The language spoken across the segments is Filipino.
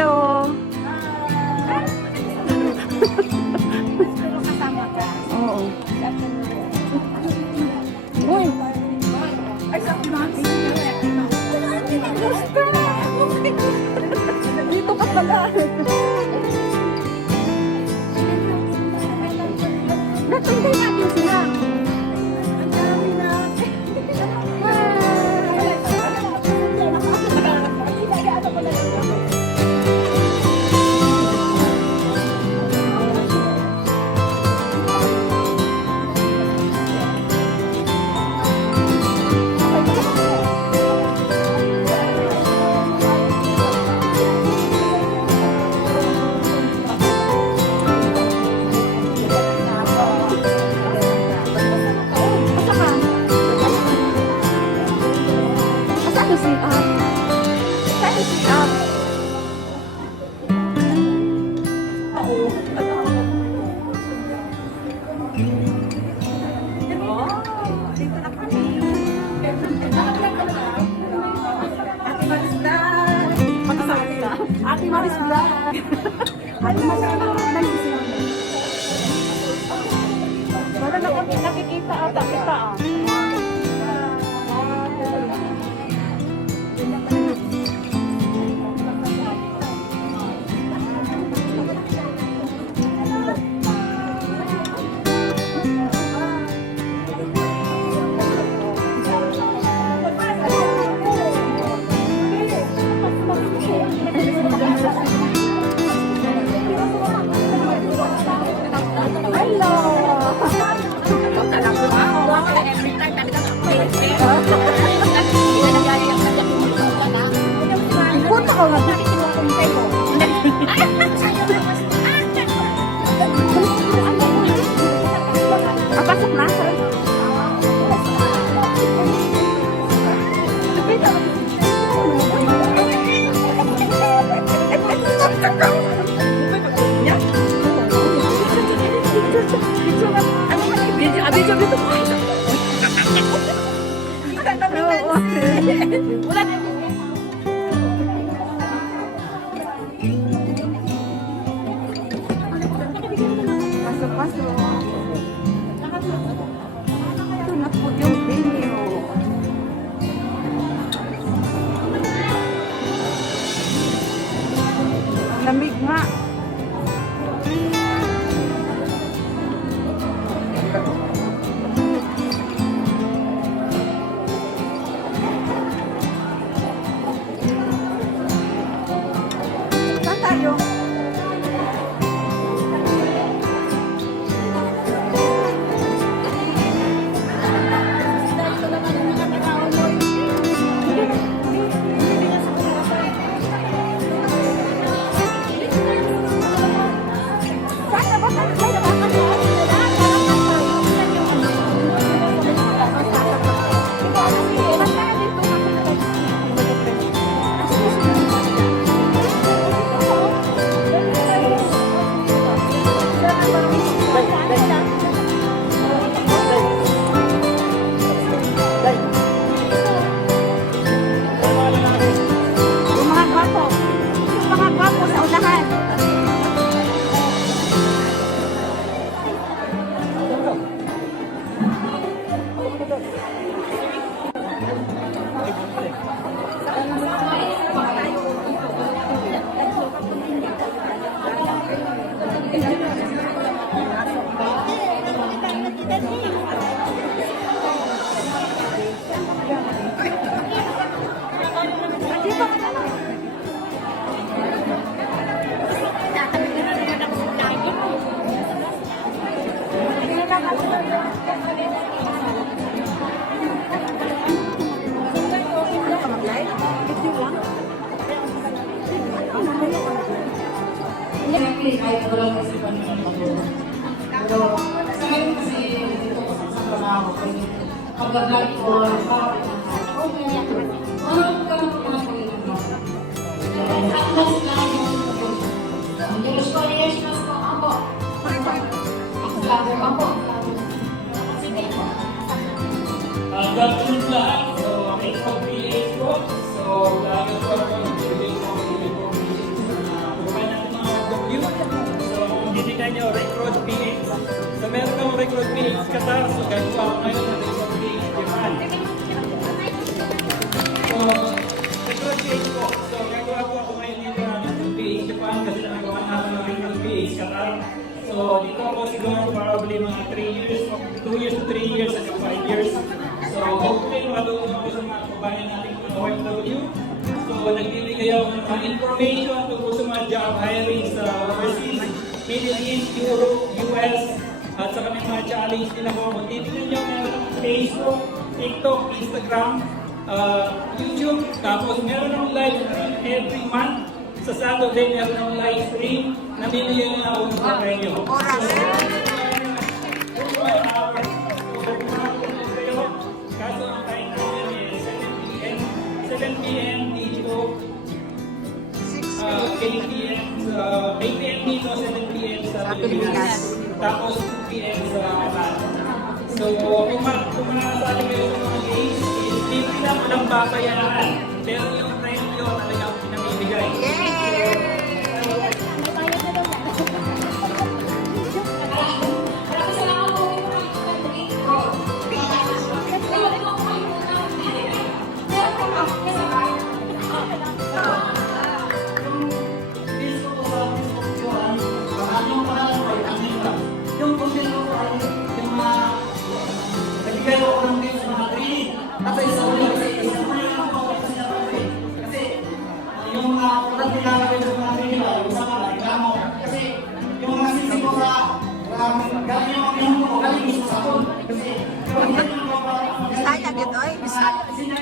Hello. Kasama ka. Oo. Uy. Ay, sa natin. Dito ka pala. Natungkol natin sila. Ang dami na. Ate Maris Vlog. Ate Maris Vlog. Wala na kami nakikita ata kita ah. Punta ko nga. Pasok na. Video dito. Wala na. Pasok. Ito na po yung venue. Lamig nga. Saan tayo? Siyempre, kahit wala mo si Panginoon ako. Pero, sa ngayon kasi, dito ko sa trabaho, mag-vlog ko, marami ka lang mga Panginoon. Tapos lang yung Diyos ko, yes, mas ko ako. Vlogger ako. Hanggang yun lang, so may pag-PH ko, so vlogger ko ako, hindi ko information sa Record PH Qatar, so gagawa ko ngayon ng Record PH Japan. So, Record PH po. So, gagawa po ako ngayon dito ng Record PH Japan kasi nagawa natin ng Record PH Qatar. So, dito ako siguro probably mga 3 years, 2 years to 3 years, and 5 years. So, hopefully, makatulong ako sa mga kabayan natin ng OFW. So, nagbibigay ako ng mga information tungkol sa mga job hiring sa overseas, Middle East, Europe, US, at sa kanyang mga challenge nila ko. Magtitignan nyo meron ng Facebook, TikTok, Instagram, YouTube. Tapos meron ng live stream every month. Sa Saturday, meron ng live stream na binigyan nila ako sa premyo. Kaso ang time namin is 7 p.m. dito, 8 p.m. 8 p.m. dito, 7 p.m. sa Pilipinas. Tapos 2 p.m. sa Japan. So, kung makasali kayo sa mga games, libre lang walang babayaran. Pero yung premyo talagang pinamimigay. Maraming salamat po yung mga drink ko. Meron po kayo muna. Meron po kayo kasabay. Yung content ko po ay yung mga nagbigay ko ng tips sa mga training. Kasi isa ko lang, isa ko lang ako kasi natin. Kasi yung mga kurang nilalagay sa mga training yung isa ka lang, mo. Kasi yung mga sisi ko sa galing yung mga ko, galing mismo sa akin. Kasi yung hindi yung mga Bisaya gito ay Bisaya. kasi yung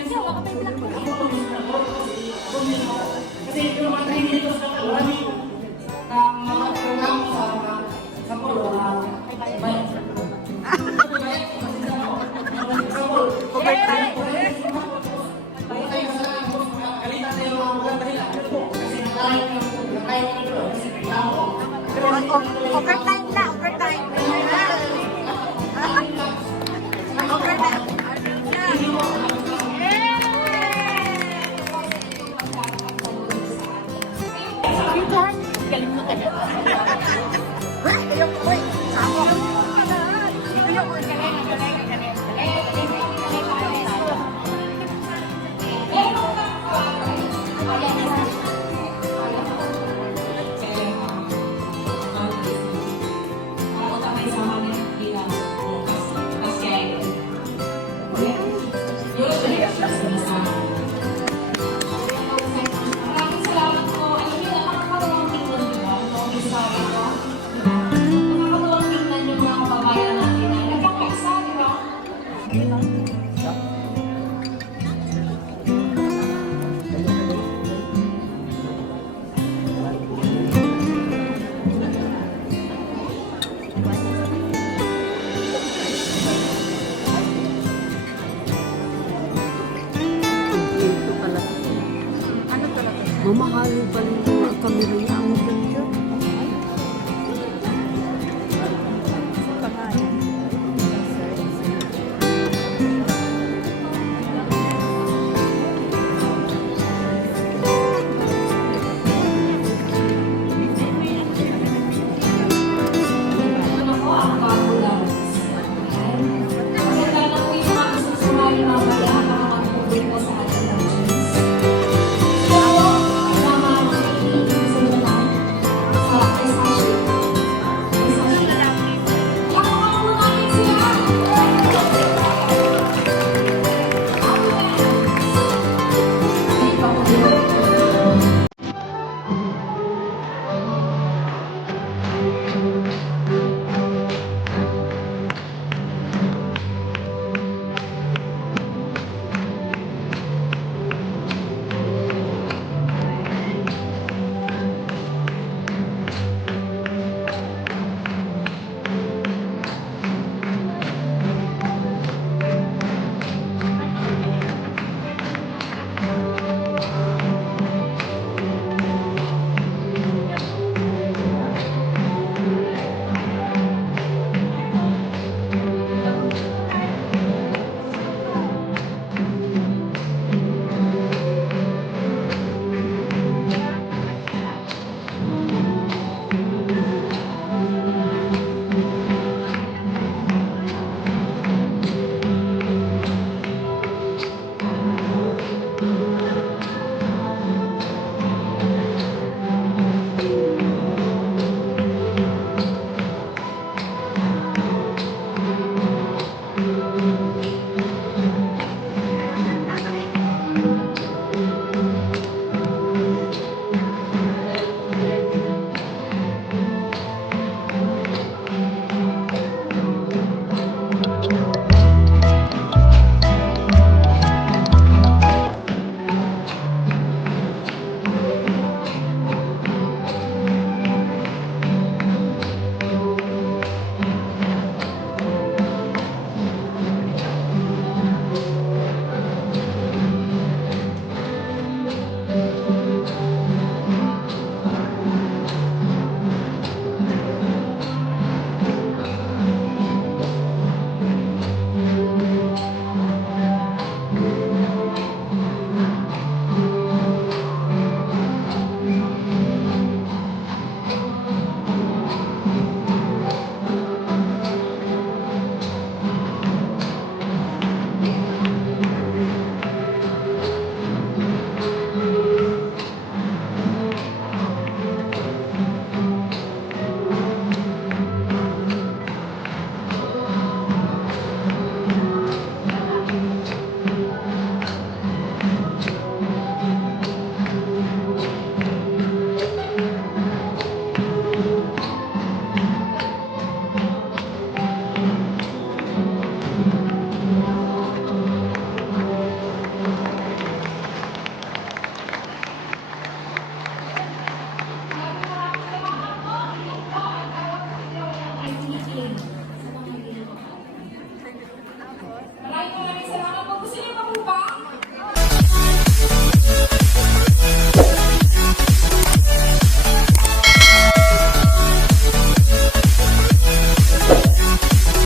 mga training dito sa marami ng mga programa sa pulo na Overtime. Overtime na, overtime. Overtime. Galing mo ka na. Ayok, uy, samo. Ayok, uy, galing. Maraming salamat po. Alam niyo, nakakatulong tingnan niyo ba? Itong istorya ko. Nakakatulong tingnan niyo mga kababayan natin na nagkakaisa, di ba?